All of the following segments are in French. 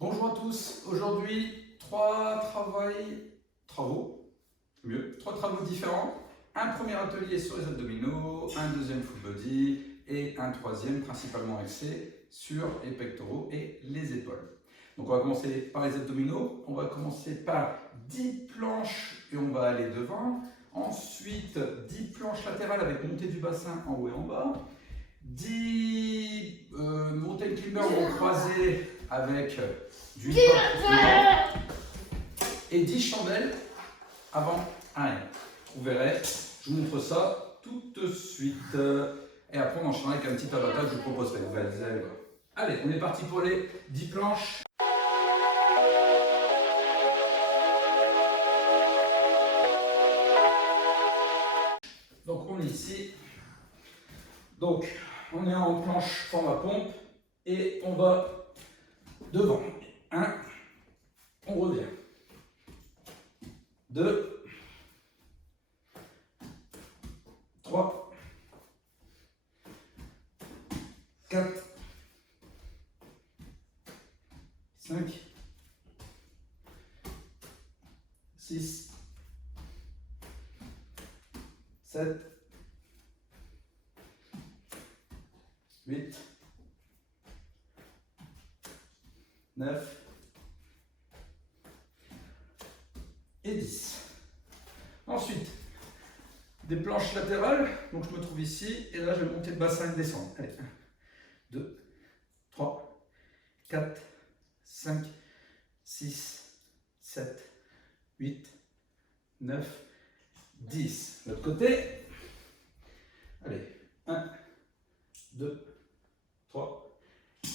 Bonjour à tous, aujourd'hui trois travaux différents. Un premier atelier sur les abdominaux, un deuxième full body et un troisième principalement axé sur les pectoraux et les épaules. Donc on va commencer par les abdominaux, on va commencer par 10 planches et on va aller devant. Ensuite 10 planches latérales avec montée du bassin en haut et en bas. 10 mountain climbers vont croiser avec du hip-hop et 10 chandelles avant arrière. Vous verrez, je vous montre ça tout de suite. Et après on enchaînera avec un petit tabata que je vous proposerai. Vous allez voir. Allez, on est parti pour les 10 planches. Donc on est ici. Donc on est en planche format pompe et on va devant. 1, on revient. 2, 3, 4, 5, 6, 7, 8, 9 et 10. Ensuite, des planches latérales, donc je me trouve ici, et là je vais monter le bassin et descendre. Allez, 1, 2, 3, 4, 5, 6, 7, 8, 9, 10. De l'autre côté, allez, 1, 2, 3,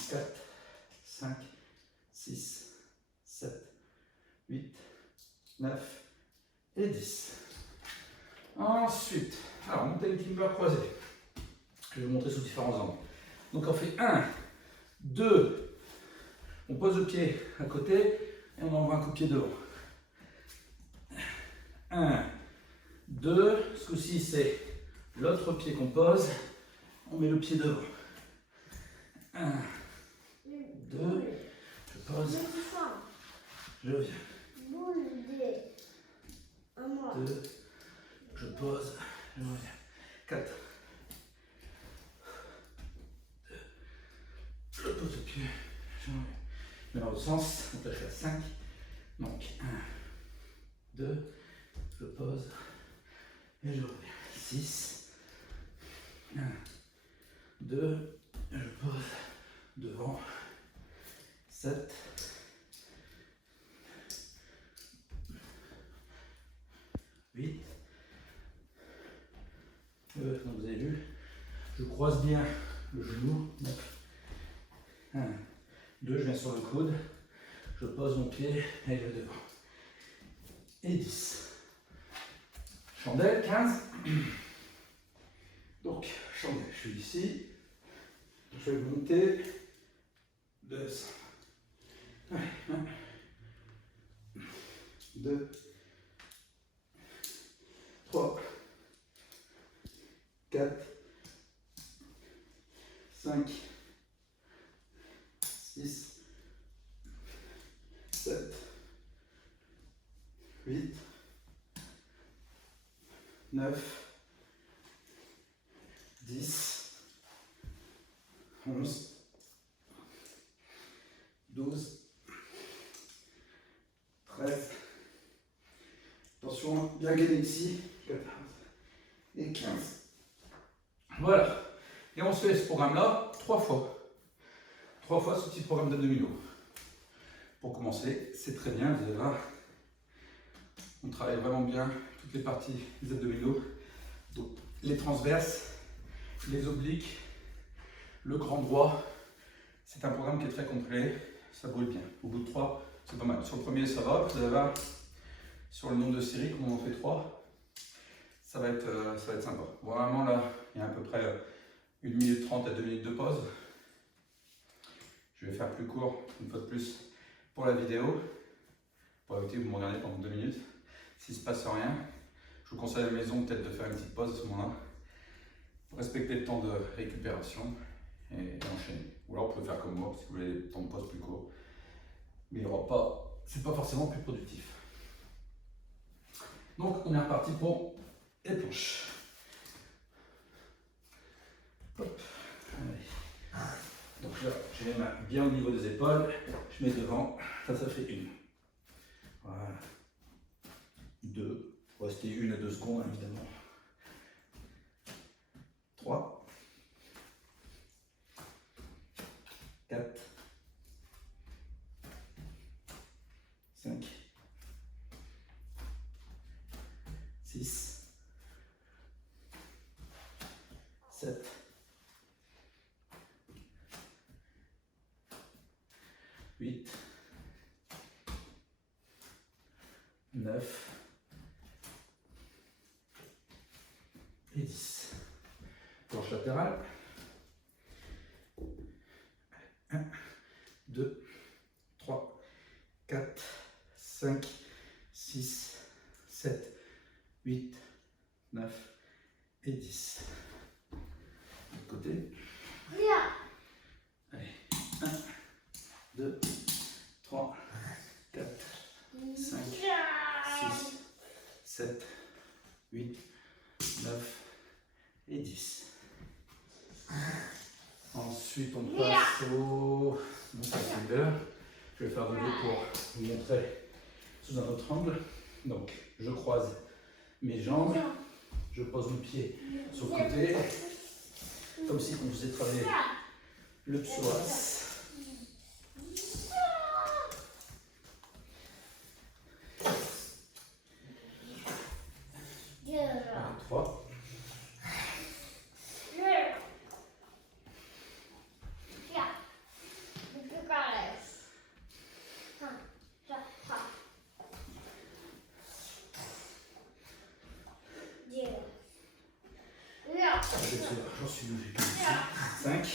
4, 5, 6, 7, 8, 9 et 10. Ensuite, alors montez le climber croisé. Je vais vous montrer sous différents angles. Donc on fait 1, 2, on pose le pied à côté et on envoie un coup de pied devant. 1, 2, ce coup-ci c'est l'autre pied qu'on pose, on met le pied devant. 1, 2, je pose, je viens. 2, je pose, je reviens. 4, 2, je pose le pied, je reviens. Mais dans l'autre sens, donc là je suis à 5. Donc 1, 2, je pose et je reviens. 6, 1, 2, je pose devant. 7, 8, comme vous avez vu, je croise bien le genou. 1, 2, je viens sur le coude, je pose mon pied et je vais devant. Et 10. Chandelle, 15. Donc, chandelle, je suis ici, je vais monter, descendre. Allez, 1, 2, 3, 4, 5, 6, 7, 8, 9, 10, 11, 12, 13, attention, bien gainé ici, 14 et 15. Voilà. Et on se fait ce programme-là 3 fois. 3 fois ce petit programme d'abdominaux. Pour commencer, c'est très bien, vous allez voir. On travaille vraiment bien toutes les parties des abdominaux. Donc les transverses, les obliques, le grand droit. C'est un programme qui est très complet, ça brûle bien. Au bout de 3, c'est pas mal. Sur le premier, ça va. Vous allez voir, sur le nombre de séries, comme on en fait 3, ça va être sympa. Vraiment là, il y a à peu près 1 minute 30 à 2 minutes de pause. Je vais faire plus court, une fois de plus, pour la vidéo. Pour éviter que vous me regardiez pendant 2 minutes. S'il ne se passe rien, je vous conseille à la maison peut-être de faire une petite pause à ce moment-là. Pour respecter le temps de récupération et enchaîner. Ou alors vous pouvez faire comme moi, si vous voulez des temps de pause plus courts. Mais il y aura pas, c'est pas forcément plus productif. Donc on est reparti pour les planches. Hop. Allez. Donc là, j'ai les mains bien au niveau des épaules, je mets devant, ça fait une. Voilà. 2, il faut rester 1 à 2 secondes évidemment. 3, 4, 5, 6, 7, 8, 9 et 10. Planche latérale. 1, 2, 3, 4, 5, 6, 7, 8, 9 et 10. De l'autre côté. Allez. 1, 2, 3, 4, 5, 6, 7, 8, 9 et 10. Ensuite, on passe au finger. Je vais faire de dos pour vous montrer sous un autre angle. Donc, je croise mes jambes, je pose mon pied sur le côté, comme si on faisait travailler le psoas. 3. j'en suis où? 5.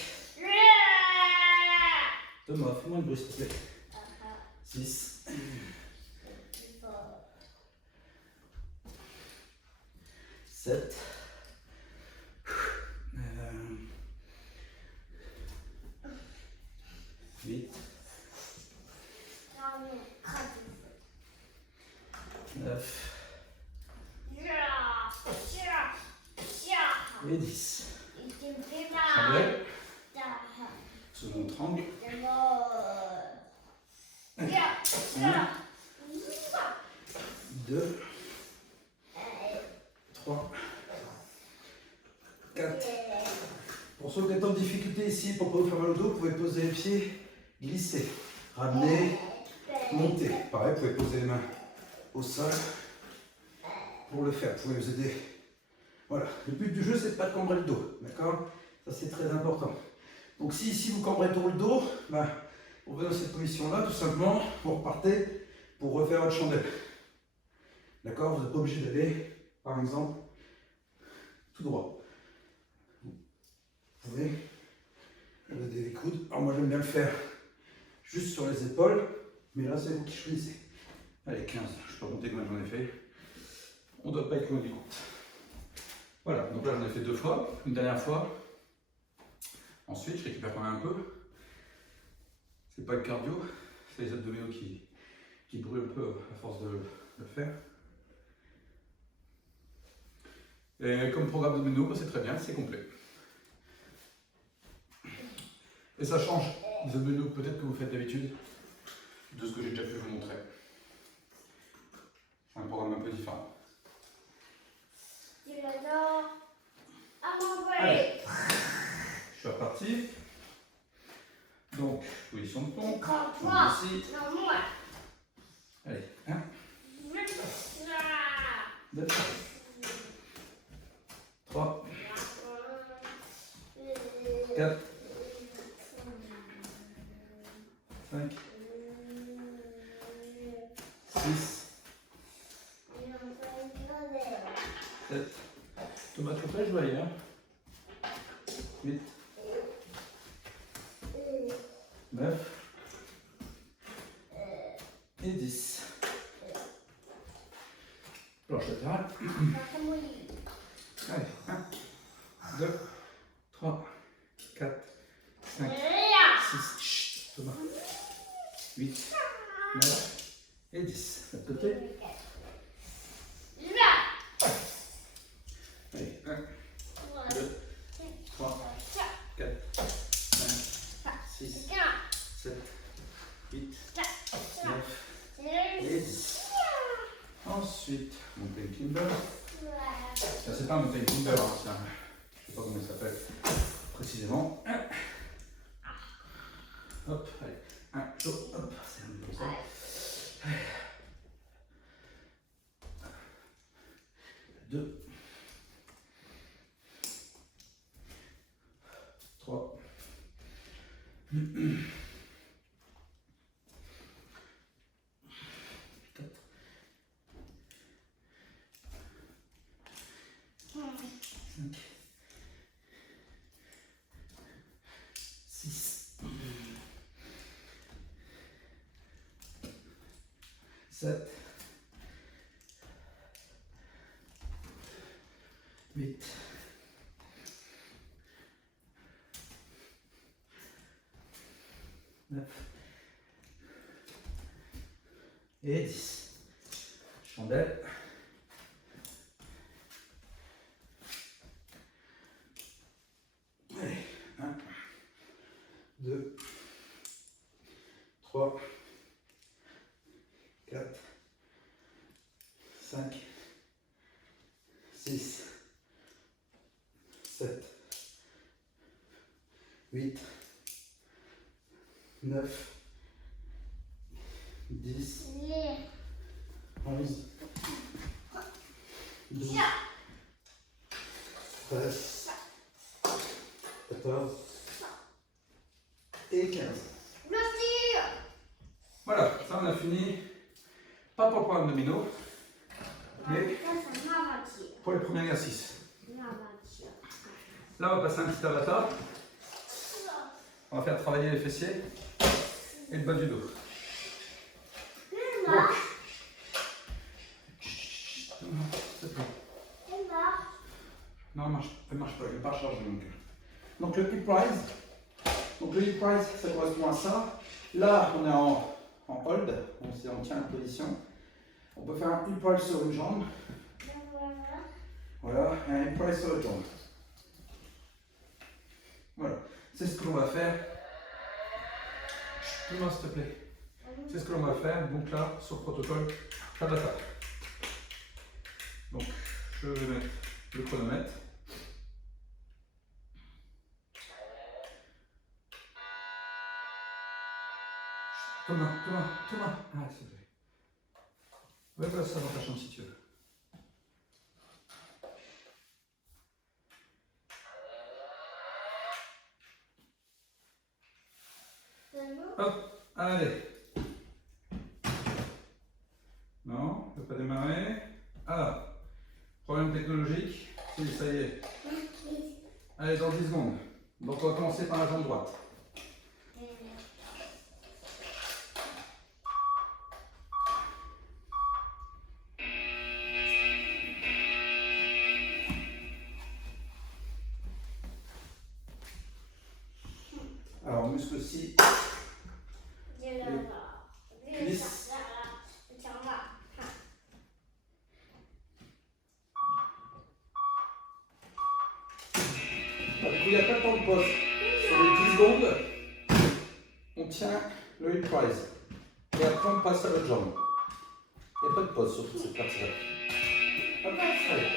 Thomas, fais-moi une bruit s'il te plaît. 6. 7. 8. 9. Et 10. Chandelle. Second triangle. 1, 2, 3, 4. Pour ceux qui êtes en difficulté ici, pour ne pas vous faire mal au dos, vous pouvez poser les pieds, glisser, ramener, monter. Pareil, vous pouvez poser les mains au sol pour le faire. Vous pouvez vous aider. Voilà, le but du jeu, c'est de ne pas cambrer le dos, d'accord? Ça, c'est très important. Donc si ici vous cambrez trop le dos, ben, vous venez dans cette position-là, tout simplement, vous repartez pour refaire votre chandelle. D'accord? Vous n'êtes pas obligé d'aller, par exemple, tout droit. Vous pouvez aider les coudes. Alors moi, j'aime bien le faire juste sur les épaules, mais là, c'est vous qui choisissez. Allez, 15, je ne sais pas compter combien j'en ai fait. On ne doit pas être loin du compte. Voilà, donc là, j'en ai fait 2 fois, une dernière fois. Ensuite, je récupère quand même un peu. C'est pas le cardio, c'est les abdominaux qui brûlent un peu à force de le faire. Et comme programme d'abdominaux, c'est très bien, c'est complet. Et ça change des abdominaux peut-être que vous faites d'habitude de ce que j'ai déjà pu vous montrer. C'est un programme un peu différent. Allez, je suis reparti. Donc, position de pompe. On ici. Allez, 1, 2, 3, 4, 5, 6, 7. Thomas, tu peux jouer ailleurs. 8, 9 et 10. Planche latérale. Allez, 1, 2, 3, 4, 5, 6, Thomas. 8, 9 et 10. De l'autre côté. Allez, 1, 2, 3, 4, 5, 6, 7, 8, 9 et 10. Ensuite, montée Kimber. Ça, c'est pas un montée Kimber, hein, c'est un, je sais pas comment il s'appelle précisément. Hop, allez, 1, 2, hop, c'est un peu comme ça. 2, 3, 4, 5, 6, 7, 8, 9 et 10. Chandelle. Allez, 1, 2, 3, 4, 5, 6, 7, 8, 9, 10, 11, 12, 13, 14 et 15. Voilà, ça on a fini. Pas pour le programme domino, mais pour les premiers exercices. Là, on va passer un petit tabata. On va faire travailler les fessiers et le bas du dos. Donc, non, elle marche pas, elle n'est pas chargée donc. Donc le hip rise, ça correspond à ça. Là, on est en hold, on tient la position. On peut faire un hip rise sur une jambe. Voilà, et un hip rise sur l'autre jambe. Voilà, c'est ce que l'on va faire. Dis-moi s'il te plaît. C'est ce que l'on va faire. Donc là, sur le protocole, Tabata. Donc, je vais mettre le chronomètre. Thomas. Ah, s'il te plaît. Ouais, voilà, ça dans ta chambre si tu veux. Hop, allez. Non, ne peut pas démarrer. Ah, problème technologique. Si, ça y est. Allez, dans 10 secondes. Donc on va commencer par la jambe droite. Alors, muscle aussi. Glisse. Du coup, il n'y a pas de temps de pause. Sur les 10 secondes, on tient le hip rise. Et après, on passe à l'autre jambe. Il n'y a pas de pause sur toute cette partie-là. Hop, allez.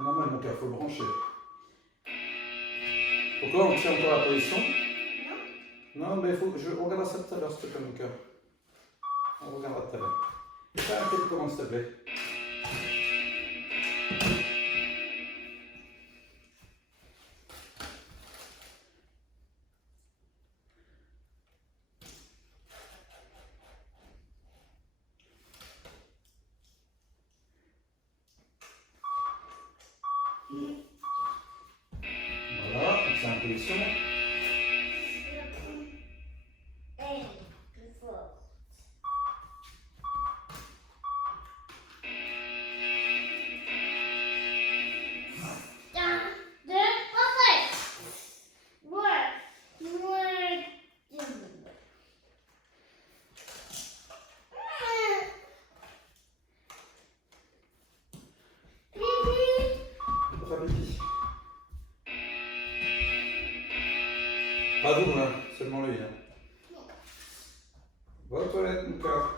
Ah, normal, mon cœur, il faut le brancher. Pourquoi on tient encore la position? Non, mais on regardera ça tout à l'heure, s'il te plaît, mon cœur. On regardera tout à l'heure. Et fais un peu de commande, s'il te plaît. Voilà, donc c'est en position. Va aux toilettes, mon cœur.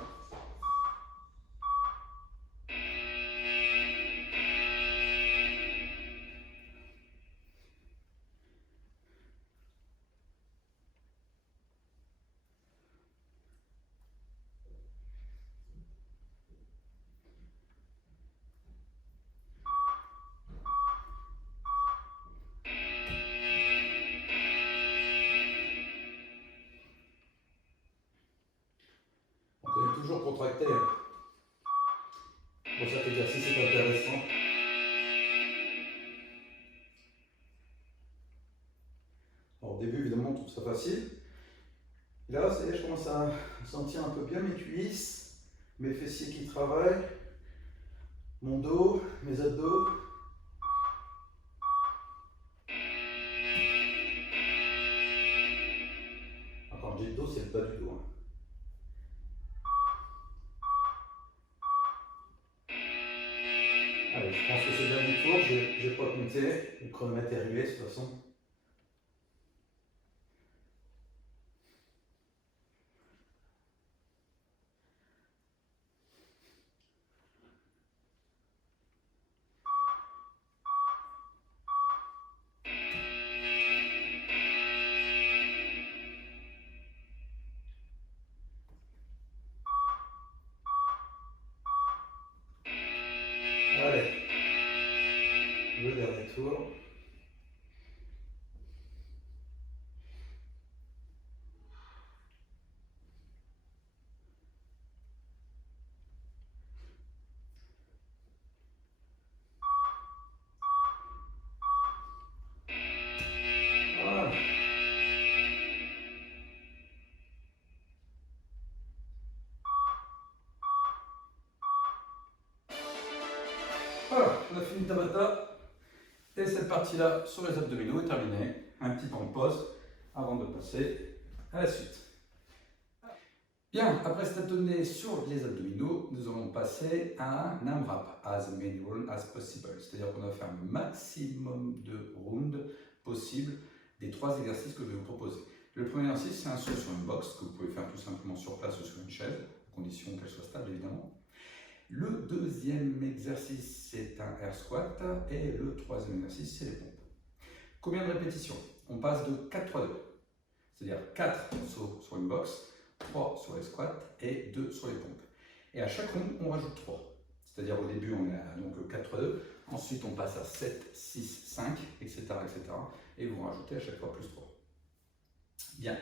On est toujours contracté. Pour cet exercice, c'est intéressant. Alors, au début, évidemment, on trouve ça facile. Et là, ça y est, je commence à sentir un peu bien mes cuisses, mes fessiers qui travaillent, mon dos, mes abdos. Alors, quand je dis le dos, c'est le bas du dos. Allez, je pense que c'est le dernier tour, je n'ai pas compté, le chronomètre est réglé de toute façon. Allez, le dernier tour. Voilà. Voilà, on a fini Tabata. Et cette partie-là sur les abdominaux est terminée. Un petit temps de pause avant de passer à la suite. Bien, après cette donnée sur les abdominaux, nous allons passer à un AMRAP, as many rounds as possible. C'est-à-dire qu'on va faire un maximum de rounds possible des 3 exercices que je vais vous proposer. Le premier exercice, c'est un saut sur une box que vous pouvez faire tout simplement sur place ou sur une chaise, à condition qu'elle soit stable évidemment. Le deuxième exercice, c'est un air squat et le troisième exercice, c'est les pompes. Combien de répétitions? On passe de 4-3-2, c'est-à-dire 4 sauts sur une box, 3 sur les squats et 2 sur les pompes. Et à chaque ronde, on rajoute 3. C'est-à-dire au début, on est à donc 4-3-2, ensuite on passe à 7, 6, 5, etc., etc. Et vous rajoutez à chaque fois plus 3. Bien,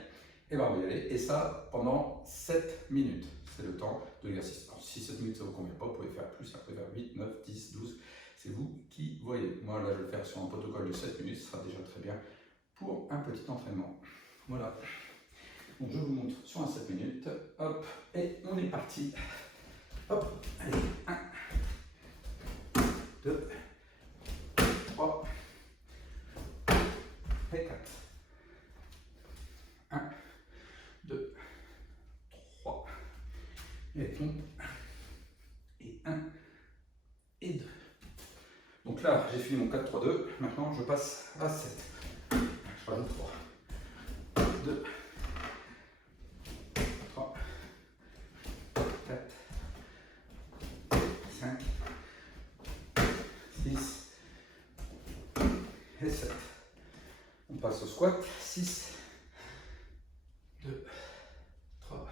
et bien on va y aller, et ça pendant 7 minutes. C'est le temps de l'exercice. Alors, si 7 minutes ça ne vous convient pas, vous pouvez faire plus, après faire 8, 9, 10, 12. C'est vous qui voyez. Moi là, je vais le faire sur un protocole de 7 minutes, ce sera déjà très bien pour un petit entraînement. Voilà. Donc je vous montre sur un 7 minutes. Hop, et on est parti. Hop, allez, 1, 2, 3, et 4. 1, 2, 3, et pompe, et 1, et 2. Donc là, j'ai fini mon 4-3-2, maintenant je passe à 7. Je rajoute 3. 2, 3, 4, 5, 6 et 7. On passe au squat. 6, 2, 3,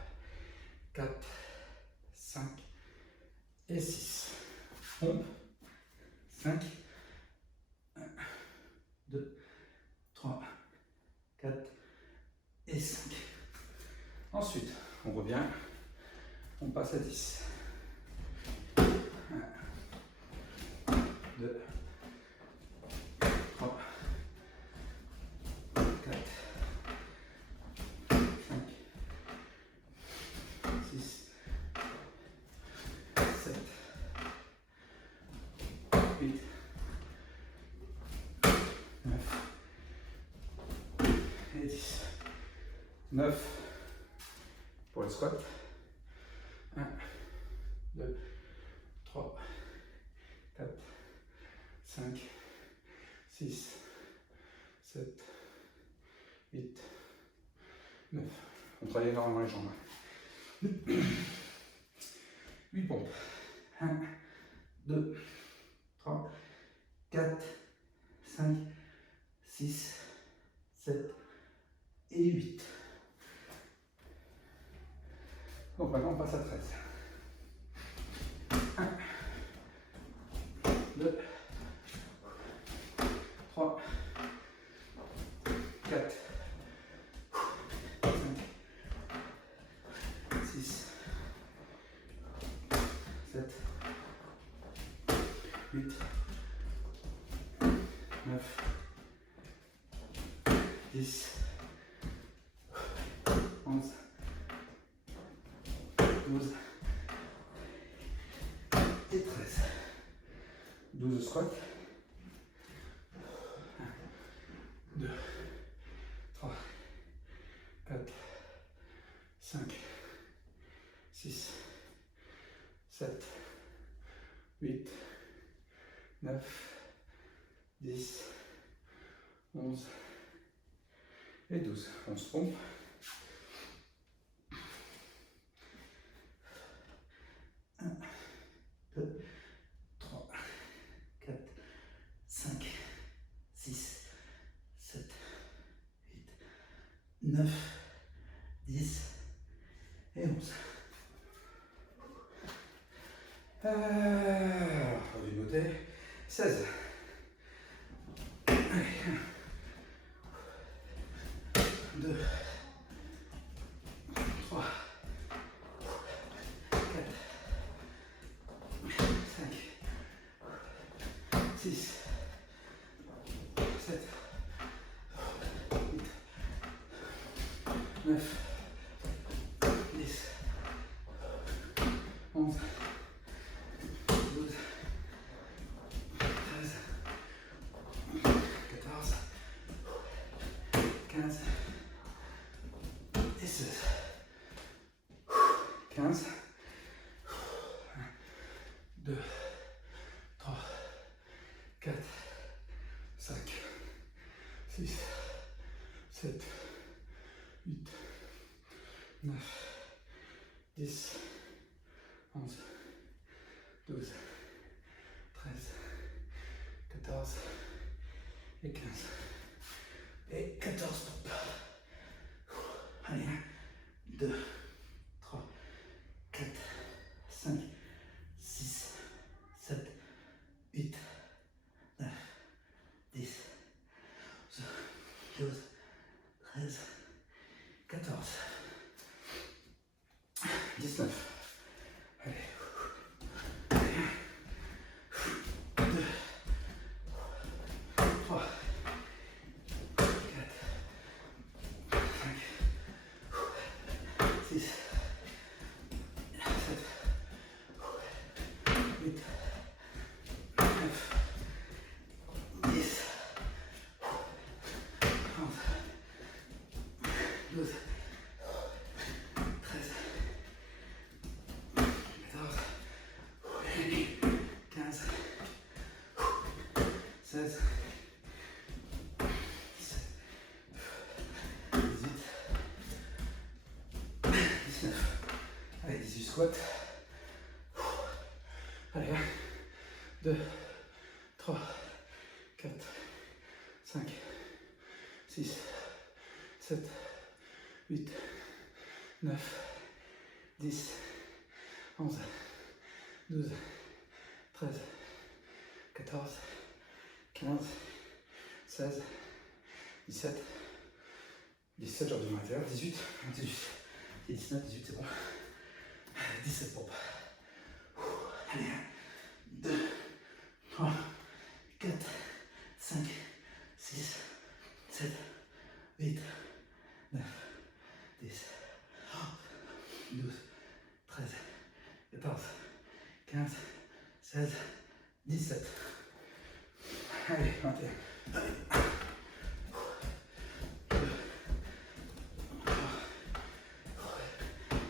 4, 5 et 6. Pompe. 5, 1, 2, 3, 4 et 5. Ensuite, on revient, on passe à 10. 1, 2, 3, 4, 5, 6, 7, 8, 9 et 10. 9 pour le squat. 1, 2, 3, 4, 5, 6, 7, 8, 9. On travaille énormément les jambes. 8 pompes. 1, 2, 3, 4, 5, 6, 7 et 8. Donc maintenant on passe à 13. 1, 2, 3, 4, 5, 6, 7, 8, 9, 10, 11, 12 et 13. 12 squats. 1, 2, 3, 4, 5, 6, 7, 8, 9, 10, 11 et 12. 11 pompes. 1, 2, 3, 4, 5, 6, 7, 8, 9, 10 et 11. On va noter 16. Allez, 1, 2, 3, 4, 5, 6, 7, 8, 9, 10, 11, 12, 13, 14, 15 et 16. 15, 1, 2, 3, 4, 5, 6, 7, 8, 9, 10, 11, 12, 13, 14 et 15. Et 14 pompes. Allez, 1, 2, 3, 4, 5, 6, 7, 8, 9, 10, 11, 12, 13, 14, 19. Allez. 1, 2, 3, 4, 5, 6, 7, 8, 9, 10, 11, 12, 13, 14, 15, 16, 17, 18, 19. Allez, 18 squats. Allez, 1, 2, 3, 4, 5, 6, 7, 8, 9, 10, 11, 12, 13, 14, 15, 16, 17, 17, j'en demande 21, 18, 18, 19, 18, c'est bon. 17 pompes. Allez, 1, 2, 3, 4, 5, 6, 7, 8, 9, 10, 12, 13, 14, 15, 16, 17. Allez, 21. Allez. 2, 3,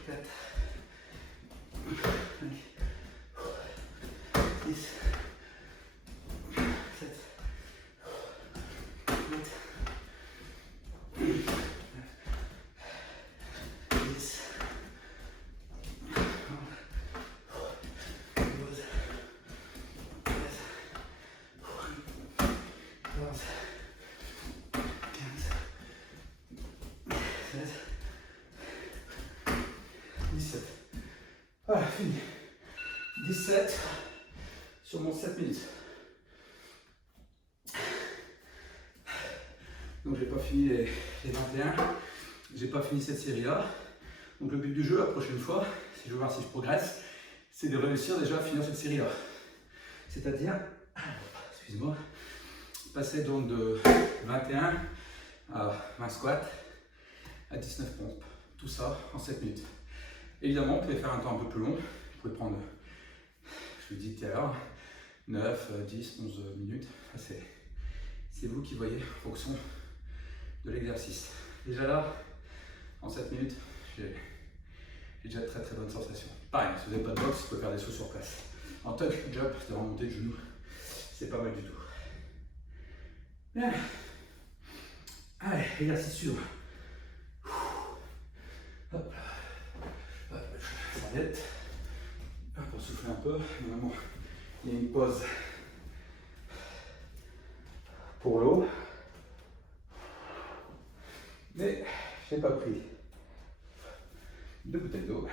4, 5, 6, 7, 8, 9, 10, Voilà, fini. 17 sur mon 7 minutes. Donc j'ai pas fini les 21, j'ai pas fini cette série-là. Donc le but du jeu la prochaine fois, si je veux voir si je progresse, c'est de réussir déjà à finir cette série-là. C'est-à-dire, excuse-moi, passer donc de 21 à 20 squats, à 19 pompes, tout ça en 7 minutes. Évidemment, vous pouvez faire un temps un peu plus long, vous pouvez prendre, je vous dis tout à l'heure, 9, 10, 11 minutes, c'est vous qui voyez en fonction de l'exercice. Déjà là, en 7 minutes, j'ai déjà de très très bonnes sensations. Pareil, si vous n'avez pas de boxe, vous pouvez faire des sauts sur place. En tuck, jump, de remonter le genou, c'est pas mal du tout. Bien. Allez, exercice suivant. Hop. Hop, je s'arrête. Pour souffler un peu. Normalement, il y a une pause pour l'eau. Mais je n'ai pas pris de bouteille d'eau.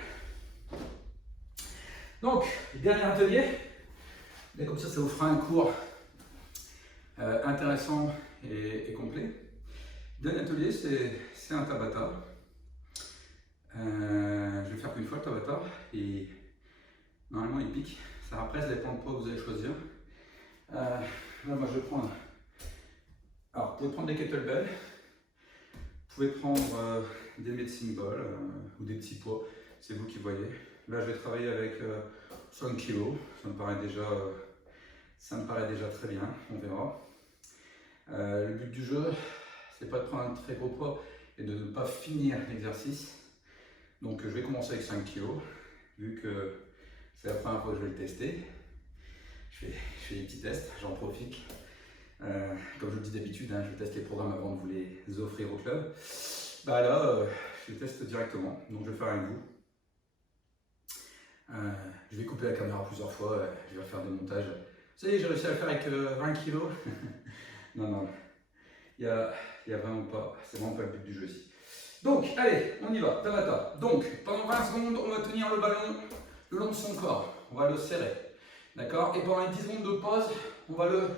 Donc, dernier atelier. Et comme ça vous fera un cours intéressant et complet. Dernier atelier, c'est un Tabata. Je vais faire qu'une fois le Tabata et normalement il pique. Ça après, ça dépend de poids que vous allez choisir. Là, moi je vais prendre. Alors, vous pouvez prendre des kettlebells, vous pouvez prendre des medicine balls ou des petits poids, c'est vous qui voyez. Là, je vais travailler avec 5 kg, ça me paraît déjà très bien, on verra. Le but du jeu, c'est pas de prendre un très gros poids et de ne pas finir l'exercice. Donc je vais commencer avec 5 kg, vu que c'est la première fois que je vais le tester. Je fais des petits tests, j'en profite. Comme je le dis d'habitude, hein, je teste les programmes avant de vous les offrir au club. Bah là, je les teste directement, donc je vais faire avec vous. Je vais couper la caméra plusieurs fois, je vais faire des montages. Vous savez, j'ai réussi à le faire avec 20 kg. Non, il y a vraiment pas, c'est vraiment pas le but du jeu ici. Donc, allez, on y va, Tabata. Donc, pendant 20 secondes, on va tenir le ballon le long de son corps, on va le serrer, d'accord? Et pendant les 10 secondes de pause, on va le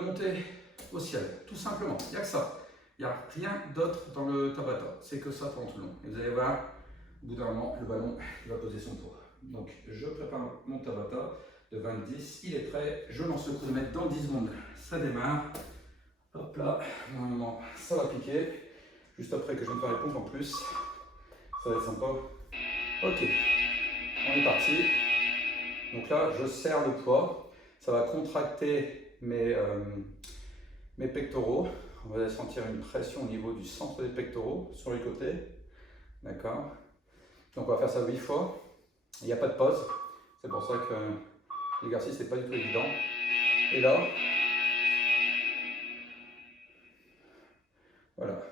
monter au ciel, tout simplement, il n'y a que ça. Il n'y a rien d'autre dans le Tabata, c'est que ça pendant tout le long. Et vous allez voir, au bout d'un moment, le ballon il va poser son poids. Donc, je prépare mon Tabata de 20-10, il est prêt, je lance le chronomètre dans 10 secondes, ça démarre. Hop là, normalement, ça va piquer. Juste après que je viens de faire les pompes en plus, ça va être sympa. Ok, on est parti. Donc là, je serre le poids, ça va contracter mes pectoraux. On va sentir une pression au niveau du centre des pectoraux sur les côtés. D'accord. Donc on va faire ça 8 fois. Il n'y a pas de pause. C'est pour ça que l'exercice n'est pas du tout évident. Et là, voilà.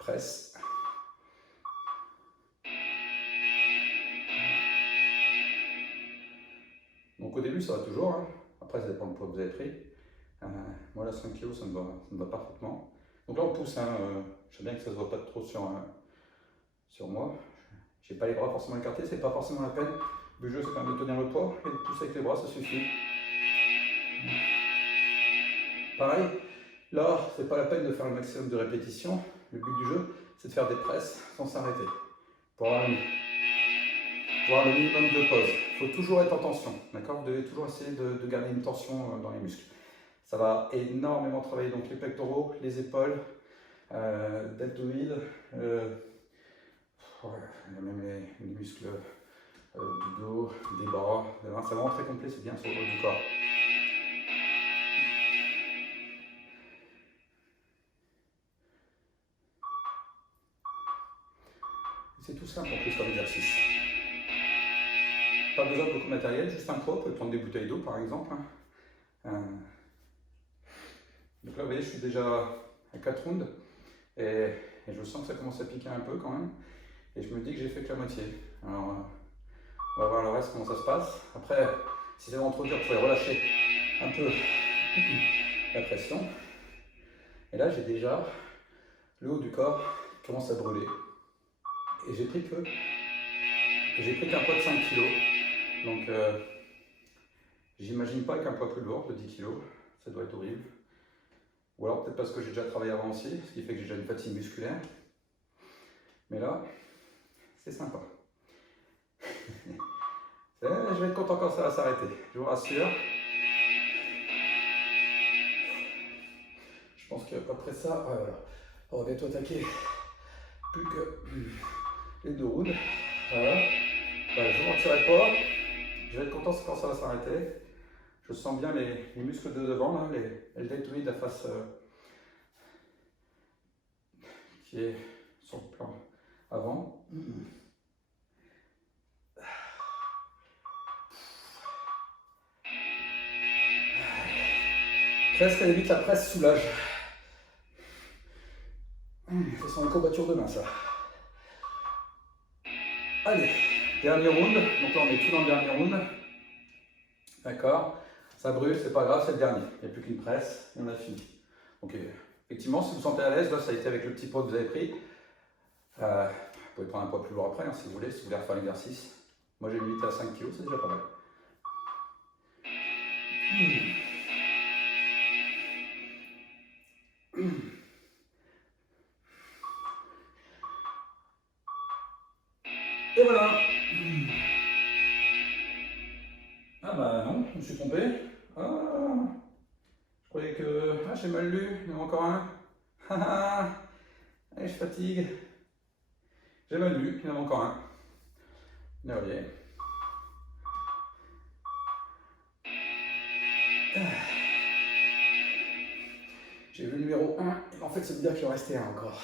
Presse. Donc au début ça va toujours, hein. Après ça dépend du poids que vous avez pris. Moi là 5 kg ça me va parfaitement. Donc là on pousse, hein, je sais bien que ça ne se voit pas trop sur moi. Je n'ai pas les bras forcément écartés, c'est pas forcément la peine. Le jeu c'est quand même de tenir le poids et de pousser avec les bras, ça suffit. Pareil, là c'est pas la peine de faire le maximum de répétitions. Le but du jeu c'est de faire des presses sans s'arrêter. Pour avoir le minimum de pause. Il faut toujours être en tension, d'accord? Vous devez toujours essayer de garder une tension dans les muscles. Ça va énormément travailler donc les pectoraux, les épaules, deltoïdes, même les muscles du dos, des bras, des mains. C'est vraiment très complet, c'est bien sur le haut du corps. C'est tout simple en plus comme exercice. Pas besoin de beaucoup de matériel, juste un poids, vous pouvez prendre des bouteilles d'eau par exemple. Donc là vous voyez je suis déjà à 4 rounds et je sens que ça commence à piquer un peu quand même. Et je me dis que j'ai fait que la moitié. Alors on va voir le reste comment ça se passe. Après, si c'est vraiment trop dur, vous pouvez relâcher un peu la pression. Et là j'ai déjà le haut du corps qui commence à brûler. Et j'ai pris que J'ai pris qu'un poids de 5 kg. Donc, j'imagine pas avec un poids plus lourd de 10 kg. Ça doit être horrible. Ou alors peut-être parce que j'ai déjà travaillé avant aussi, ce qui fait que j'ai déjà une fatigue musculaire. Mais là, c'est sympa. Je vais être content quand ça va s'arrêter, je vous rassure. Je pense qu'après ça, ouais, voilà, on va bientôt attaquer plus que les 2 rounds. Voilà. Voilà, je ne vous mentirai pas, je vais être content quand ça va s'arrêter. Je sens bien les muscles de devant, là, les deltoïdes, la face qui est sur le plan avant. Presque à la limite, la presse soulage. Ce sont les courbatures de main, ça. Allez, dernier round. Donc là, on est tout dans le dernier round. D'accord. Ça brûle, c'est pas grave, c'est le dernier. Il n'y a plus qu'une presse et on a fini. Ok. Effectivement, si vous vous sentez à l'aise, là, ça a été avec le petit poids que vous avez pris. Vous pouvez prendre un poids plus lourd après, hein, si vous voulez refaire l'exercice. Moi, j'ai limité à 5 kg, c'est déjà pas mal. Et voilà. Ah bah non, je me suis trompé. Ah, je croyais que... Ah, j'ai mal lu, il y en a encore un. Allez, je fatigue. J'ai mal lu, il y en a encore un. Allez. J'ai vu le numéro 1, et en fait ça veut dire qu'il en restait un encore.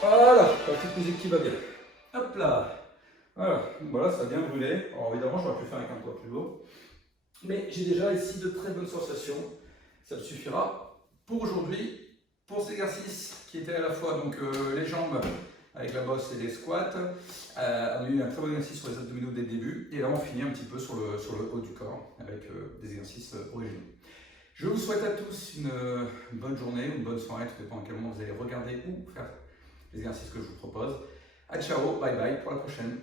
Voilà, la petite musique qui va bien. Hop là. Voilà, ça a bien brûlé. Alors évidemment, j'aurais pu faire avec un poids plus lourd. Mais j'ai déjà ici de très bonnes sensations. Ça me suffira pour aujourd'hui, pour cet exercice qui était à la fois donc, les jambes avec la bosse et les squats. On a eu un très bon exercice sur les abdominaux dès le début. Et là, on finit un petit peu sur le haut du corps avec des exercices originaux. Je vous souhaite à tous une bonne journée, une bonne soirée, tout dépend à quel moment vous allez regarder ou faire les exercices que je vous propose. À ciao, bye bye, pour la prochaine.